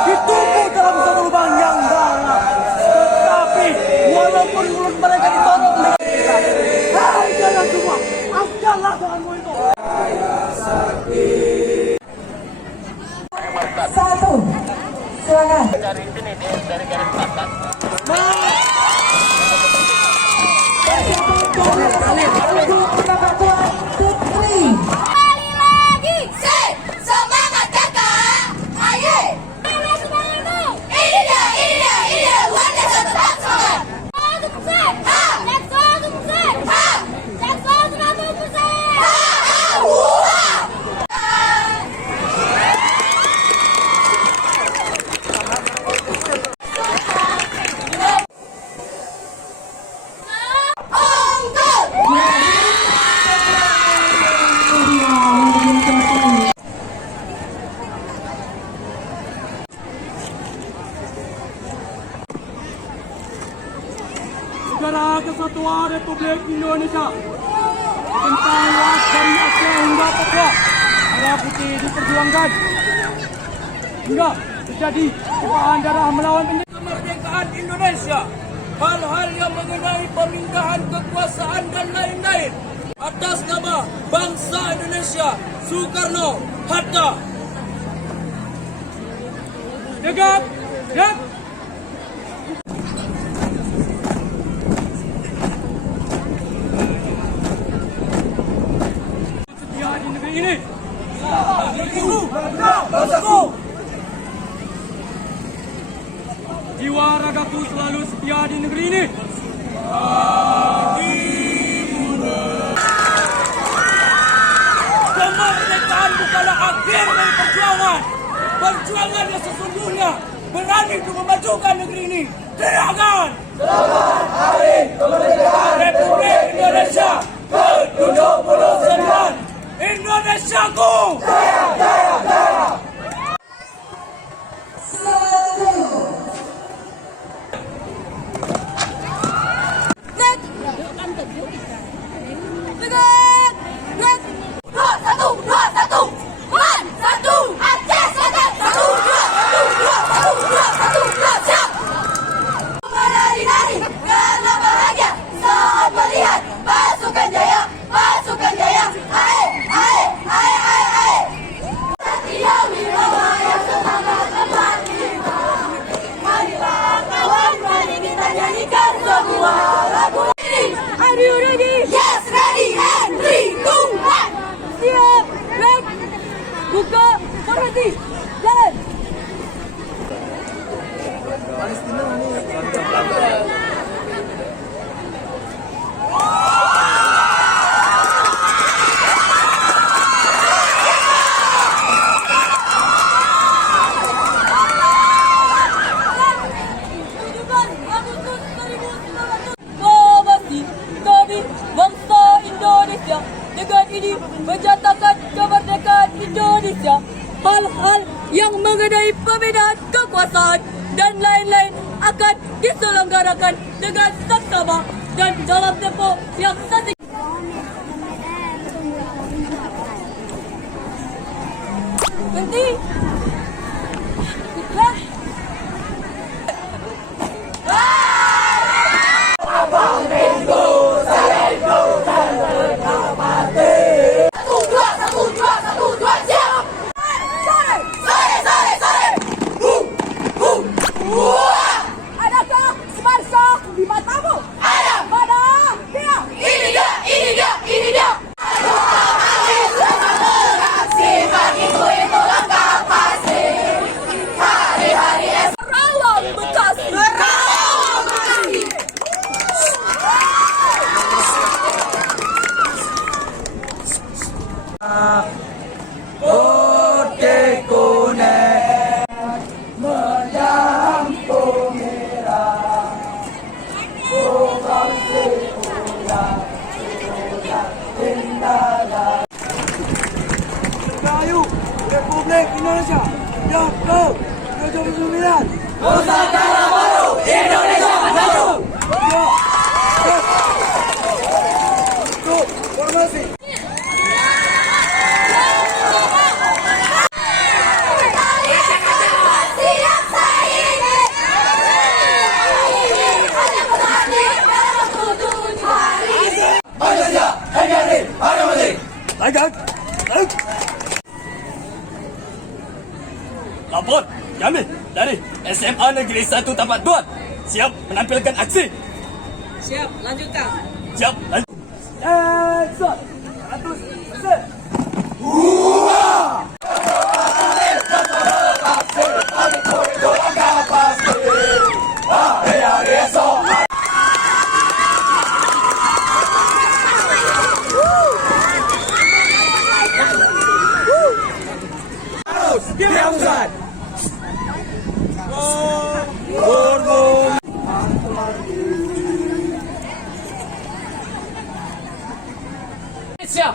Ditumpuk dalam satu lubang yang dalam, tetapi walaupun mulut mereka ditorok oleh kita, hai kalian semua, angkatlah tanganmu itu. Satu, silakan. Dari sini dari garis atas. Kembali lagi, semangat kakak, ayo. Ini dia, warga satu tak semangat. Negara Kesatuan Republik Indonesia tentang luas dari Aceh hingga Papua, merah putih diperjuangkan hingga terjadi tumpahan darah melawan kemerdekaan Indonesia. Hal-hal yang mengenai pemindahan kekuasaan dan lain-lain atas nama bangsa Indonesia, Soekarno Hatta. Tegak, tegak. Ini jiwa ragaku selalu setia di negeri ini. Kemerdekaan bukanlah akhir dari perjuangan. Perjuangan yang sesungguhnya berani untuk memajukan negeri ini. Teriakan! Selamat Hari Kemerdekaan Republik Indonesia ke-79. Indonesiaku! Jaya, jaya, jaya! Are you ready? Yes, ready. And 3, 2, 1. Siap, break. Buka, berhenti. Jalan. Dengan ini menyatakan kemerdekaan Indonesia. Hal-hal yang mengenai pembinaan kekuasaan dan lain-lain akan diselenggarakan dengan saksama dan dalam tempoh yang sesingkat. Berhenti. Abang Rindu, saya Rindu, dan berhormati. 1, 2, siap. Sore. Adakah Sparsa di matamu? Ada. Mana dia? Ini dia. Republik Indonesia yang ke-79. Nusantara Baru, Indonesia Maju. Formasi. Lapor, Jamil dari SMA Negeri 1 Tapak Tuan. Siap menampilkan aksi. Siap, lanjutkan. Siap, lanjut. Action! 100%. Indonesia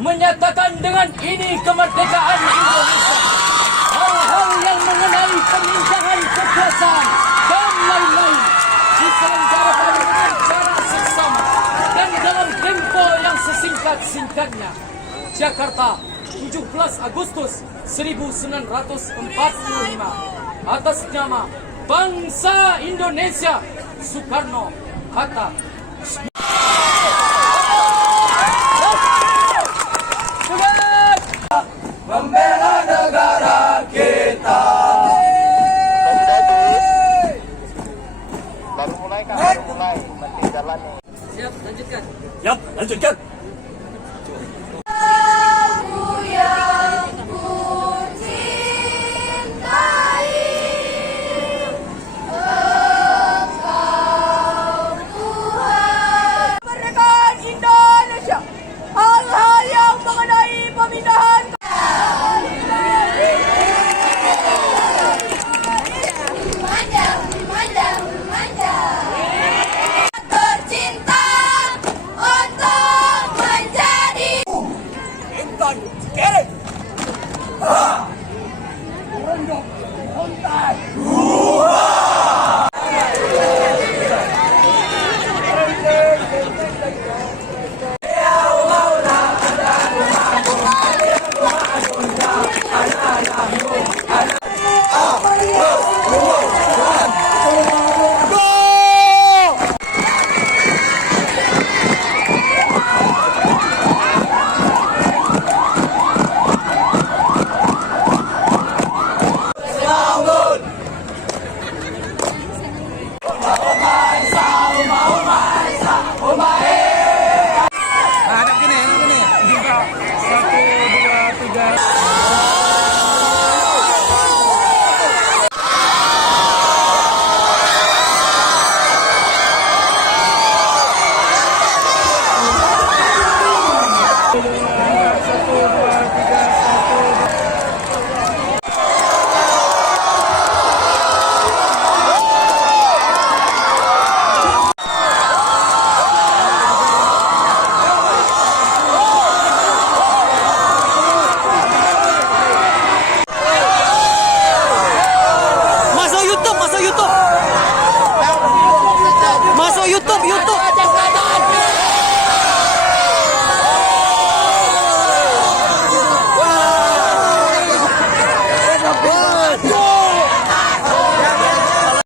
menyatakan dengan ini kemerdekaan Indonesia. Hal-hal yang mengenai peninjauan kekuasaan dan lain-lain diselenggarakan dengan cara seksama dan dalam tempo yang sesingkat-singkatnya. Jakarta, 17 Agustus 1945. Atas nama bangsa Indonesia, Soekarno-Hatta. Membela negara kita. Baru mulai kan? Baru mulai. Masih jalan nih. Siap, lanjutkan. Siap, lanjutkan. Kemerdekaan Indonesia. Hal-hal yang mengenai pemindahan Tercinta untuk menjadi Intan, Kerek. Masuk YouTube. Masuk YouTube.